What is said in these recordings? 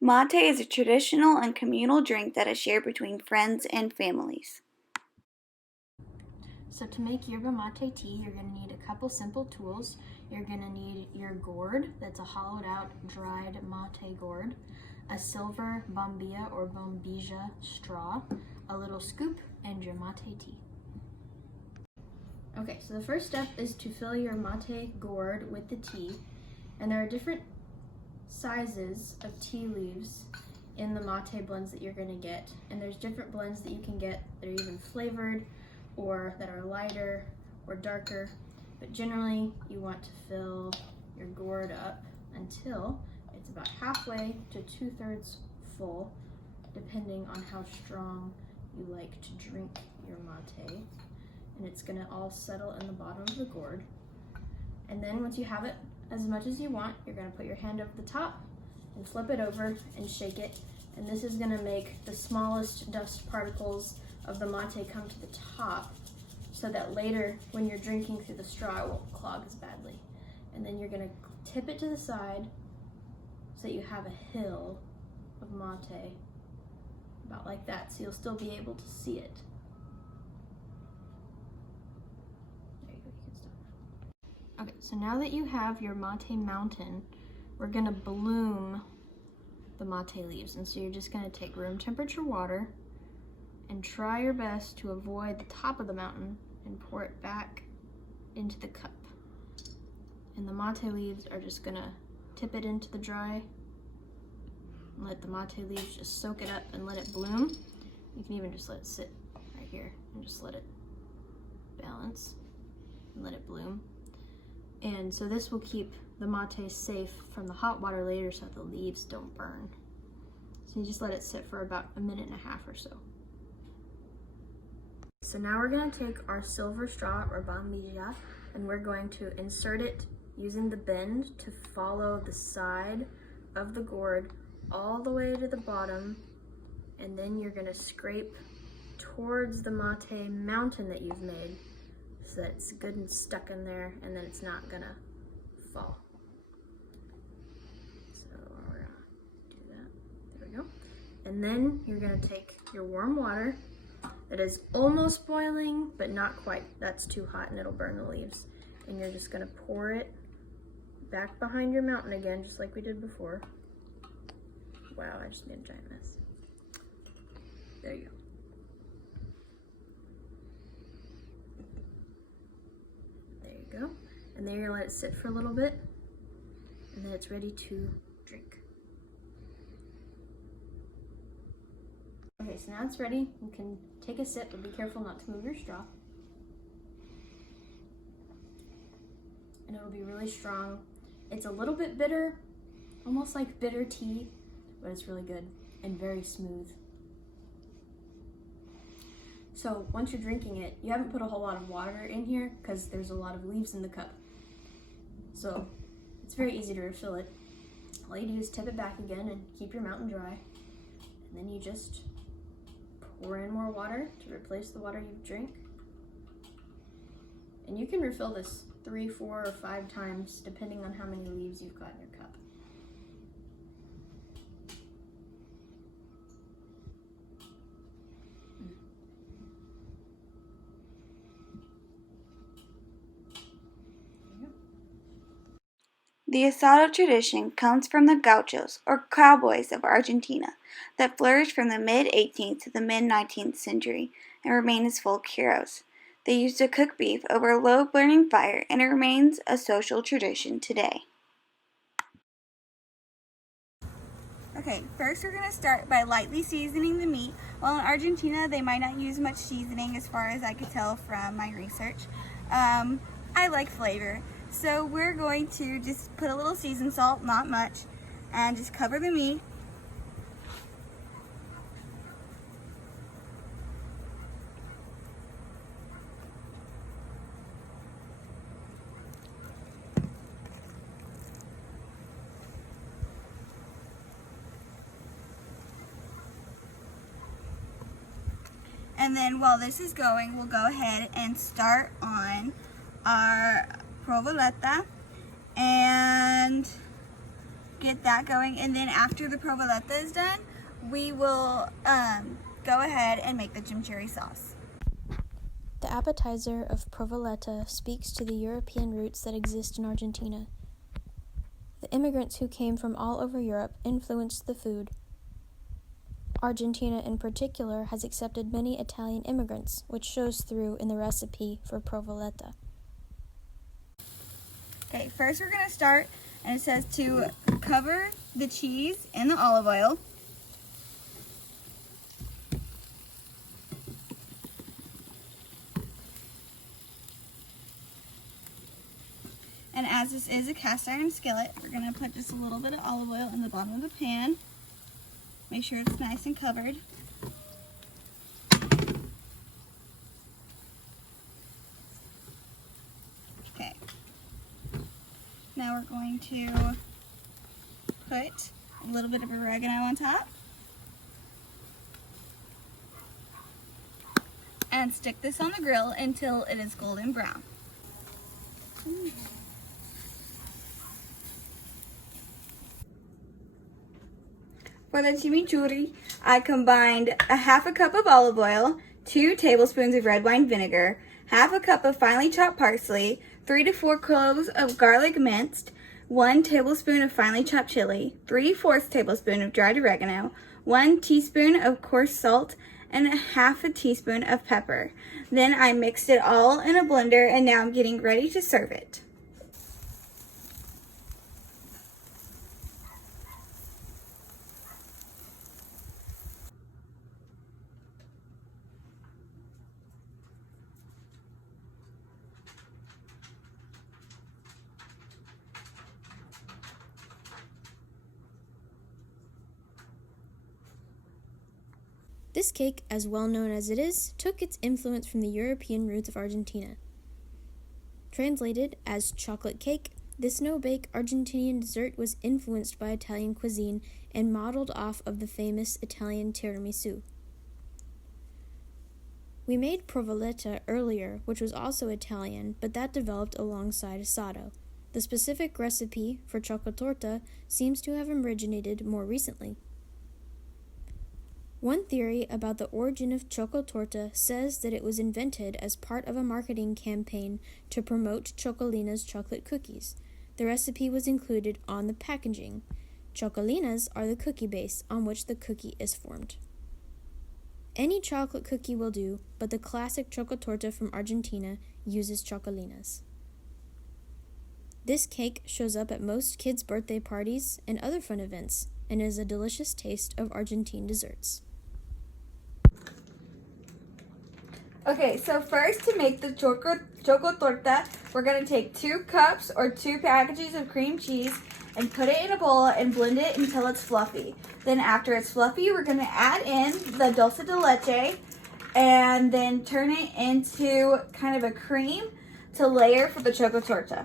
Mate is a traditional and communal drink that is shared between friends and families. So to make yerba mate tea, you're going to need a couple simple tools. You're going to need your gourd, that's a hollowed out dried mate gourd, a silver bombilla or bombilla straw, a little scoop, and your mate tea. Okay, so the first step is to fill your mate gourd with the tea, and there are different sizes of tea leaves in the mate blends that you're going to get, and there's different blends that you can get that are even flavored or that are lighter or darker, but generally you want to fill your gourd up until it's about halfway to 2/3 full, depending on how strong you like to drink your mate, and it's going to all settle in the bottom of the gourd. And then once you have it as much as you want, you're going to put your hand over the top and flip it over and shake it, and this is going to make the smallest dust particles of the mate come to the top, so that later when you're drinking through the straw it won't clog as badly. And then you're going to tip it to the side so that you have a hill of mate, about like that, so you'll still be able to see it. There you go, you can stop. Okay, so now that you have your mate mountain, we're going to bloom the mate leaves, and so you're just going to take room temperature water and try your best to avoid the top of the mountain and pour it back into the cup. And the mate leaves are just gonna tip it into the dry and let the mate leaves just soak it up and let it bloom. You can even just let it sit right here and just let it balance and let it bloom. And so this will keep the mate safe from the hot water later so that the leaves don't burn. So you just let it sit for about 1.5 minutes or so. So now we're going to take our silver straw or bombilla and we're going to insert it using the bend to follow the side of the gourd all the way to the bottom, and then you're going to scrape towards the mate mountain that you've made so that it's good and stuck in there, and then it's not going to fall. So we're going to do that. There we go. And then you're going to take your warm water that is almost boiling, but not quite. That's too hot and it'll burn the leaves. And you're just gonna pour it back behind your mountain again, just like we did before. Wow, I just made a giant mess. There you go. There you go. And then you're gonna let it sit for a little bit, and then it's ready to drink. Okay, so now it's ready. You can take a sip, but be careful not to move your straw. And it'll be really strong. It's a little bit bitter, almost like bitter tea, but it's really good and very smooth. So once you're drinking it, you haven't put a whole lot of water in here because there's a lot of leaves in the cup. So it's very easy to refill it. All you do is tip it back again and keep your mountain dry. And then you just pour in more water to replace the water you drink. And you can refill this 3, 4, or 5 times depending on how many leaves you've got in your cup. The asado tradition comes from the gauchos, or cowboys of Argentina, that flourished from the mid-18th to the mid-19th century and remain as folk heroes. They used to cook beef over a low burning fire, and it remains a social tradition today. Okay, first we're going to start by lightly seasoning the meat. While in Argentina they might not use much seasoning as far as I could tell from my research. I like flavor. So we're going to just put a little seasoned salt, not much, and just cover the meat. And then while this is going, we'll go ahead and start on our provoleta, and get that going, and then after the provoleta is done, we will go ahead and make the chimichurri sauce. The appetizer of provoleta speaks to the European roots that exist in Argentina. The immigrants who came from all over Europe influenced the food. Argentina in particular has accepted many Italian immigrants, which shows through in the recipe for provoleta. Okay, first we're going to start, and it says to cover the cheese in the olive oil. And as this is a cast iron skillet, we're going to put just a little bit of olive oil in the bottom of the pan. Make sure it's nice and covered. Okay. Now we're going to put a little bit of oregano on top. And stick this on the grill until it is golden brown. For the chimichurri, I combined a half a cup of olive oil, 2 tablespoons of red wine vinegar, half a cup of finely chopped parsley, 3 to 4 cloves of garlic minced, 1 tablespoon of finely chopped chili, 3/4 tablespoon of dried oregano, 1 teaspoon of coarse salt, and a half a teaspoon of pepper. Then I mixed it all in a blender, and now I'm getting ready to serve it. This cake, as well known as it is, took its influence from the European roots of Argentina. Translated as chocolate cake, this no-bake Argentinian dessert was influenced by Italian cuisine and modeled off of the famous Italian tiramisu. We made provoleta earlier, which was also Italian, but that developed alongside asado. The specific recipe for chocotorta seems to have originated more recently. One theory about the origin of chocotorta says that it was invented as part of a marketing campaign to promote Chocolina's chocolate cookies. The recipe was included on the packaging. Chocolinas are the cookie base on which the cookie is formed. Any chocolate cookie will do, but the classic chocotorta from Argentina uses chocolinas. This cake shows up at most kids' birthday parties and other fun events, and is a delicious taste of Argentine desserts. Okay, so first to make the chocotorta, we're going to take 2 cups or 2 packages of cream cheese and put it in a bowl and blend it until it's fluffy. Then after it's fluffy, we're going to add in the dulce de leche and then turn it into kind of a cream to layer for the chocotorta.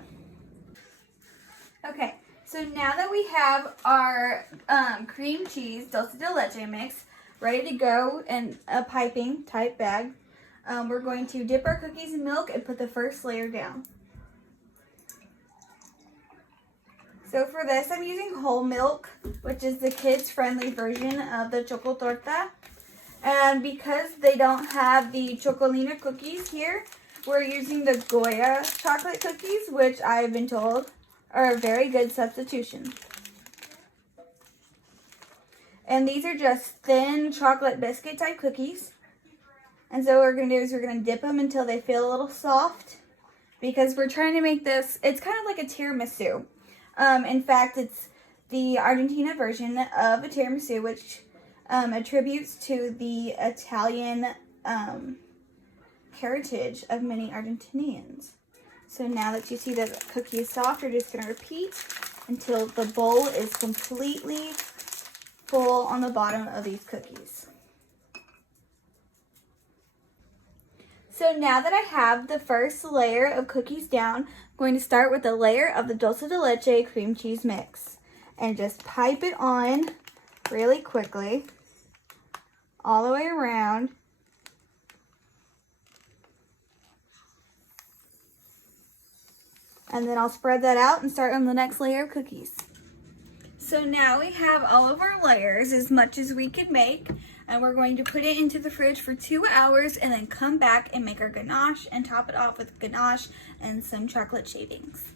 Okay, so now that we have our cream cheese dulce de leche mix ready to go in a piping type bag, we're going to dip our cookies in milk and put the first layer down. So for this, I'm using whole milk, which is the kids-friendly version of the chocotorta. And because they don't have the Chocolina cookies here, we're using the Goya chocolate cookies, which I've been told are a very good substitution. And these are just thin chocolate biscuit type cookies. And so what we're going to do is we're going to dip them until they feel a little soft, because we're trying to make this, it's kind of like a tiramisu. In fact, it's the Argentina version of a tiramisu, which attributes to the Italian heritage of many Argentinians. So now that you see that the cookie is soft, we're just going to repeat until the bowl is completely full on the bottom of these cookies. So now that I have the first layer of cookies down, I'm going to start with a layer of the dulce de leche cream cheese mix and just pipe it on really quickly all the way around. And then I'll spread that out and start on the next layer of cookies. So now we have all of our layers, as much as we could make, and we're going to put it into the fridge for 2 hours and then come back and make our ganache and top it off with ganache and some chocolate shavings.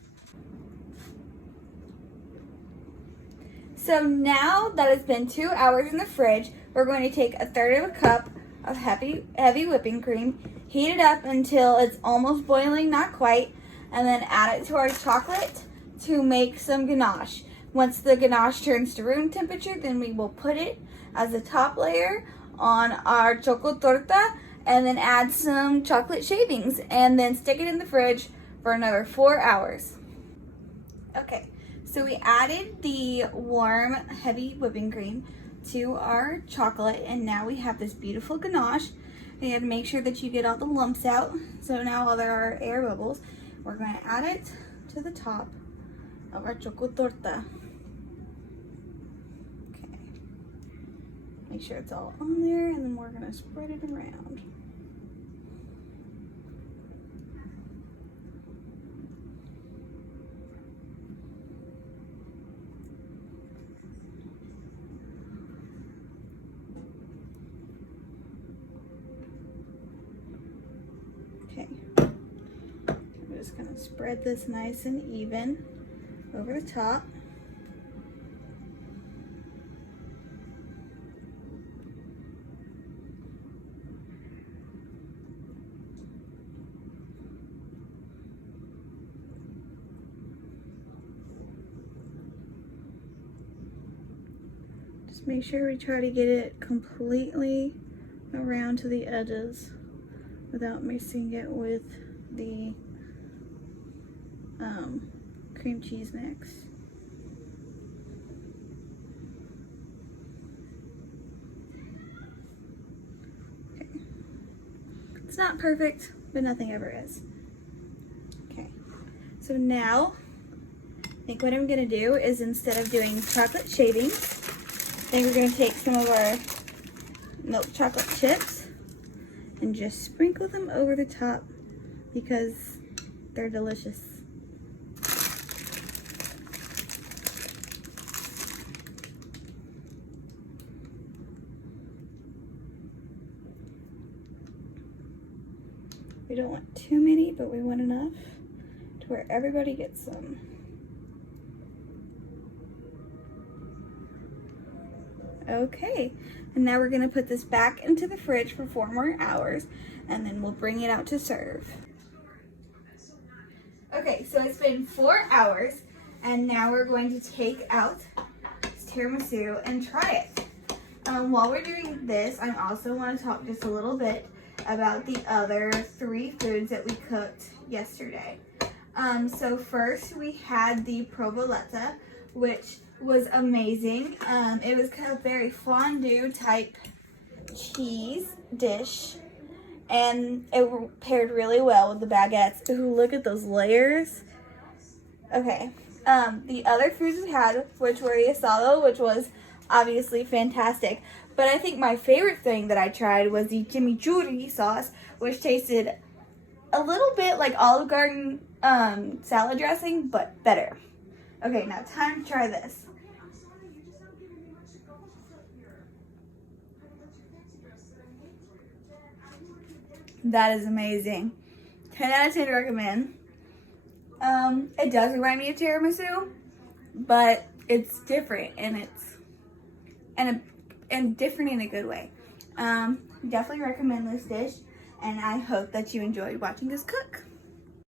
So now that it's been 2 hours in the fridge, we're going to take 1/3 of a cup of heavy whipping cream, heat it up until it's almost boiling, not quite, and then add it to our chocolate to make some ganache. Once the ganache turns to room temperature, then we will put it as a top layer on our choco torta and then add some chocolate shavings and then stick it in the fridge for another 4 hours. Okay, so we added the warm, heavy whipping cream to our chocolate, and now we have this beautiful ganache. You have to make sure that you get all the lumps out. So now while there are air bubbles, we're going to add it to the top of our choco torta. Okay, make sure it's all on there, and then we're going to spread it around. Okay, I'm just going to spread this nice and even over the top. Just make sure we try to get it completely around to the edges without mixing it with the cream cheese mix. Okay. It's not perfect, but nothing ever is. Okay, so now I think what I'm gonna do is, instead of doing chocolate shavings, I think we're gonna take some of our milk chocolate chips and just sprinkle them over the top because they're delicious. We don't want too many, but we want enough to where everybody gets some. Okay, and now we're gonna put this back into the fridge for 4 more hours, and then we'll bring it out to serve. Okay, so it's been 4 hours, and now we're going to take out this tiramisu and try it. While we're doing this, I also want to talk just a little bit about the other 3 foods that we cooked yesterday. So first we had the provoletta, which was amazing. It was kind of very fondue type cheese dish, and it paired really well with the baguettes. Ooh, look at those layers. Okay, the other foods we had, which were the asado, which was obviously fantastic. But I think my favorite thing that I tried was the chimichurri sauce, which tasted a little bit like Olive Garden salad dressing, but better. Okay, now time to try this. That is amazing. 10 out of 10 recommend. It does remind me of tiramisu, but it's different, and and different in a good way. Definitely recommend this dish, and I hope that you enjoyed watching us cook.